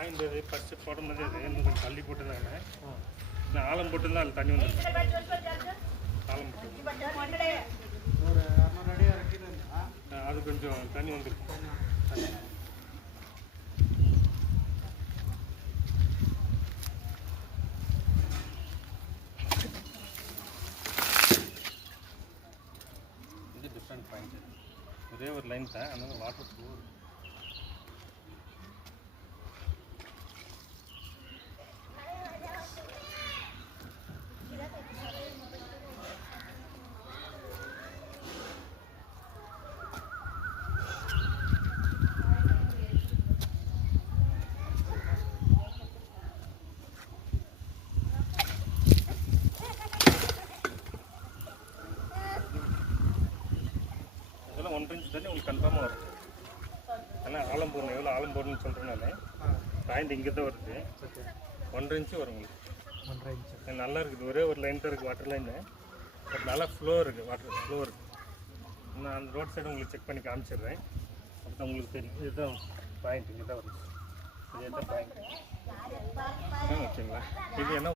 Point first போடும்போது அது இன்னும் கொஞ்சம் தள்ளி போட்டுருந்தாங்க. நான் ஆழம் போட்டுருந்தா அதில் தண்ணி வந்துருக்கு. ஆழம் போட்டு ஒரு 200 அடி இறக்கிருந்தா அது கொஞ்சம் தண்ணி வந்துருக்கு. இது டிஃப்ரெண்ட் பாயிண்ட். ஒரே ஒரு லைன் தான், அதனால வாட்டர் ஃப்ளோ இருக்கு. இதெல்லாம் 1 இன்ச் தண்ணி உங்களுக்கு கன்ஃபார்மாக வரும். ஆனால் ஆழம் போடணும், எவ்வளோ ஆழம் போடணும்னு சொல்கிறனால பாயிண்ட் இங்கே தான் வருது. 1 இன்ச்சு வரும் உங்களுக்கு. 1.5 இன்ச் நல்லா இருக்குது. ஒரே ஒரு லைன் தான் இருக்குது வாட்டர் லைனு. பட் நல்லா ஃப்ளோ இருக்குது, வாட்டர் ஃப்ளோ இருக்குது. நான் அந்த ரோட் சைடு உங்களுக்கு செக் பண்ணி காமிச்சிடுறேன். அப்போ உங்களுக்கு தெரியும். இதுதான் பாயிண்ட், இங்கே தான் வருது. இதுதான் பாயிண்ட். ஓகேங்களா? இது என்ன